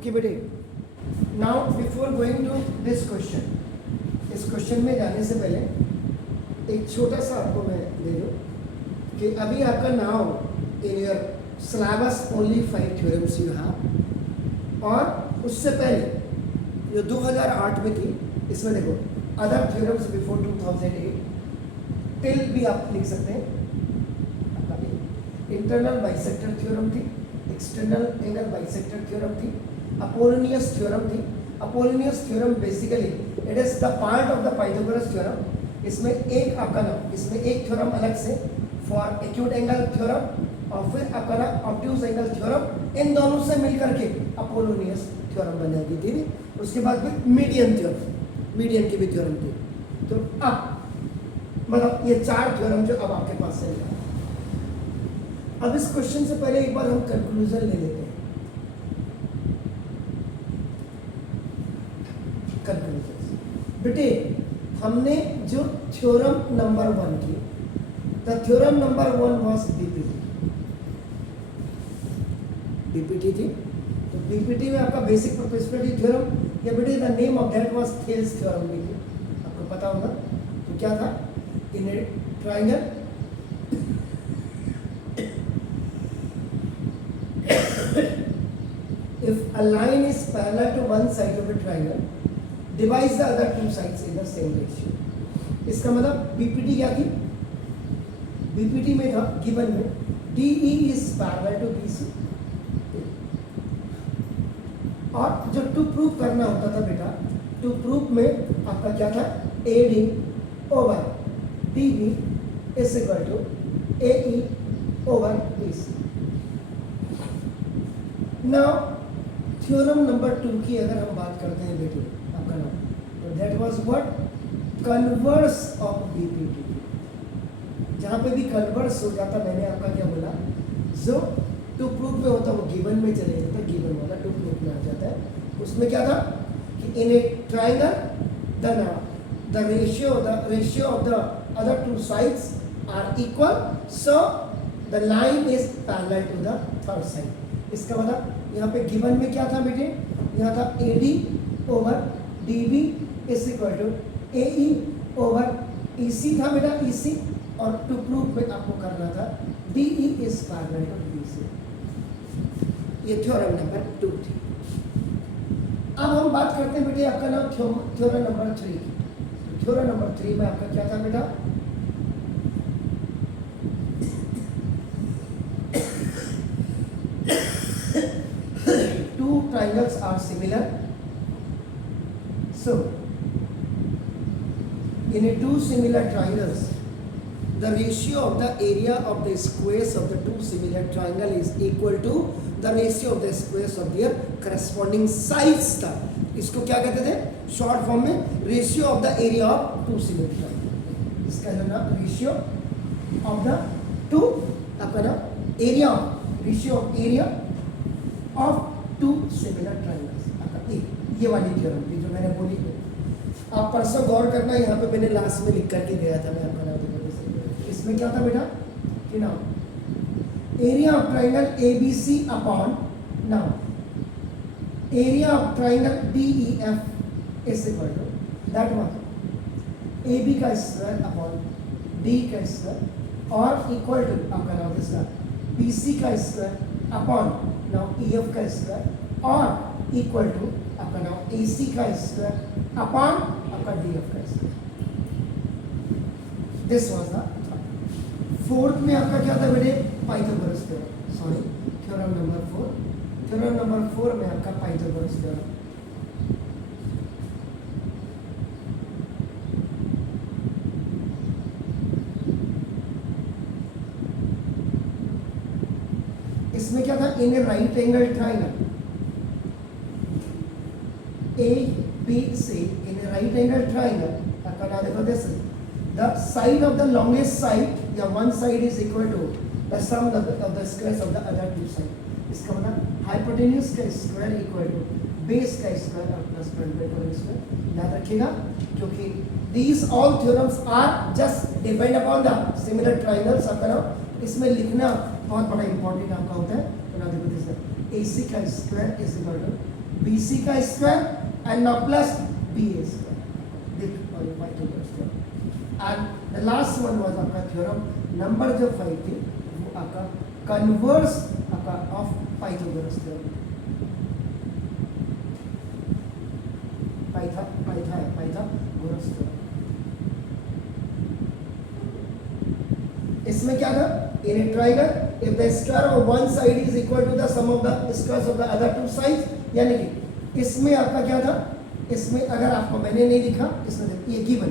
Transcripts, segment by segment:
Okay बेटे, now before going to this question, इस question में जाने से पहले एक छोटा सा आपको मैं दे दूँ कि अभी आपका now in your syllabus only 5 theorems you have, और उससे पहले जो 2008 में थी इसमें देखो अदर थ्योरम्स बिफोर 2008 टिल भी आप लिख सकते हैं। इंटरनल बाइसेक्टर थ्योरम थी, एक्सटर्नल एंगल बाइसेक्टर थ्योरम थी, अपोलोनियस थ्योरम थी। Apollonius theorem basically it is the part of the Pythagoras theorem. इसमें एक आपका नाम, इसमें एक थ्योरम अलग से फॉर एक्यूट एंगल थ्योरम और फिर आपका ना ऑब्ट्यूज एंगल थ्योरम, इन दोनों से मिलकर के अपोलोनियस थ्योरम बनाई गई थी। उसके बाद फिर मीडियन थ्योरम, मीडियन की भी थ्योरम थी। तो अब मतलब ये 4 थ्योरम जो अब आपके पास है। अब इस क्वेश्चन से पहले एक बार हम कंक्लूजन ले लेते हैं। कंक्लूजन बेटे, हमने जो थ्योरम नंबर 1 की, the theorem number 1 was BPT. BPT थी, तो बीपीटी में आपका बेसिक प्रोस्पेरिटी थ्योरम या बेटे the name of that was Thales theorem भी थी, आपको पता होगा। तो क्या था, in a triangle if a line is parallel to one side of a triangle, divides the other two sides in the same ratio। इसका मतलब बीपीटी क्या थी, बीपीटी में था गिवन में DE is parallel to BC, और जो to prove करना होता था बेटा, टू प्रूव में आपका क्या था, AD over DB is equal to AE over BC। Now theorem number 2 की अगर हम बात करते हैं बेटे आपका नाम, तो that was what, converse of BPT. जहाँ पे भी कन्वर्स हो जाता, मैंने आपका क्या बोला, जो टू प्रूफ में होता वो गिवन में चले जाता, गिवन वाला टू प्रूफ में आ जाता है। उसमें क्या था कि in a triangle the ratio of the other two sides are equal, so the line is parallel to the third side. इसका मतलब यहाँ पे गिवन में क्या था बेटे, यहाँ था AD over DB is equal to AE over EC था बेटा, EC, और टू प्रूफ में आपको करना था DE is parallel to BC। ये थ्योरम नंबर 2 थी। अब हम बात करते हैं बेटे आपका नाम थ्योरम नंबर 3 की। थ्योरम नंबर 3 में आपका क्या था बेटा, triangles are similar, so in a two similar triangles the ratio of the area of the squares of the two similar triangle is equal to the ratio of the squares of their corresponding sides था। इसको क्या कहते थे short form में, ratio of the area of two similar triangle. इसका जो नाम ratio of the two, आपका नाम area, ratio of area of two similar triangles. ये वाली थ्योरम थी जो मैंने बोली थी। आप परसों गौर करना, यहाँ पे मैंने लास्ट में लिख करके गया था मैं आपका नाम। इसमें क्या था बेटा कि नाम, area of triangle ABC upon now area of triangle DEF is equal to that one AB का स्क्वायर अपॉन D का स्क्वायर और इक्वल टू आपका नाम इसका BC का स्क्वायर अपॉन नाउ EF का स्क्वायर और इक्वल टू आपका नाम AC का स्क्वायर अपॉन आपका DF का square. This was the fourth में आपका क्या था बेटे, Pythagoras theorem, sorry theorem number 4। Theorem number 4 में आपका पाइथागोरस थ्योरम। इसमें क्या था, in a right angle triangle ABC, in a right angle triangle आपका नाम देखो, this the side of the longest side या one side is equal to the sum of the squares of the other two side। इसका मतलब hypotenuse का square equal to base का square और plus perpendicular square. याद रखिएगा क्योंकि these all theorems are just depend upon the similar triangles। आपका नाम इसमें लिखना बहुत बड़ा इंपॉर्टेंट आपका होता है। तो ना देखो AC का square is equal to BC का square and now plus BA square this Pythagoras theorem. And the last one was आपका थ्योरम नंबर जो 5 थी वो आपका कन्वर्स आपका of Pythagoras theorem. Pythagoras theorem इसमें क्या था, in a triangle if the square of one side is equal to the sum of the squares of the other two sides, यानी कि इसमें आपका क्या था, इसमें अगर आपको मैंने नहीं लिखा, इसमें देखिए ये गिवन,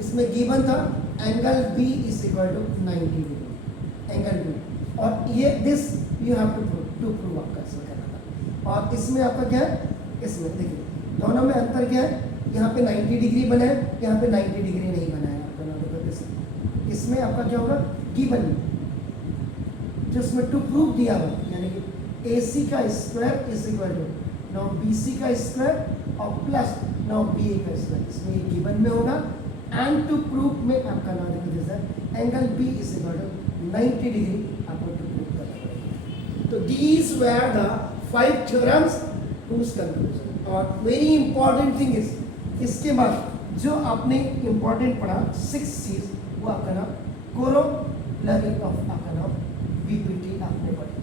इसमें गिवन था angle B is equal to 90 degree angle B, और ये this you have to prove आपका इसमें करना था। और इसमें आपका क्या है, इसमें देखिए दोनों में अंतर क्या है, यहाँ पे 90 डिग्री बना है, यहाँ पे 90 डिग्री नहीं बना है आपका नॉट। इसमें आपका क्या होगा, गिवन जिसमें टू प्रूव दिया हुआ, यानी कि AC का square is equal to now BC का स्क्वायर और प्लस नाउ BA का स्क्वायर, इसमें ये गिवन में होगा। एंड टू प्रूव में आपका नाम देखो जैसा angle B is equal to 90 degree आपको टू प्रूव करना पड़ेगा। तो these were the 5 theorems whose conclusion। और वेरी इंपॉर्टेंट थिंग इज, इसके बाद जो आपने इंपॉर्टेंट पढ़ा 6 चीज, वो आपका नाम कोरोलरी ऑफ आपका नाम BPT आपने पढ़ी।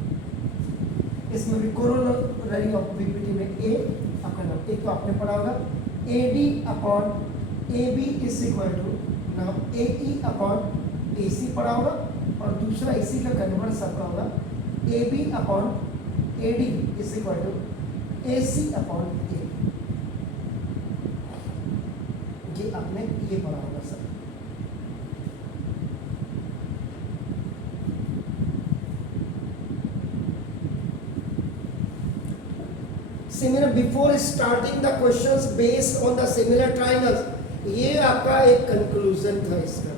इसमें भी कोरोलरी ऑफ BPT में A आपका नाम एक तो आपने पढ़ा होगा AD upon AB is equal to नाम AE अपॉन AC पढ़ा होगा, और दूसरा इसी का कन्वर्स आपका होगा AB upon AD is equal to AC upon A, ये आपने ये पढ़ा होगा sir. Similar before starting the questions based on the similar triangles, ये आपका एक कंक्लूजन था इसका।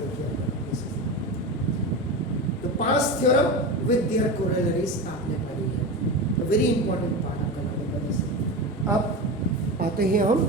The past theorem with their corollaries आपने पढ़ी है, वेरी इंपॉर्टेंट पार्ट आपका नाम है। अब आते हैं हम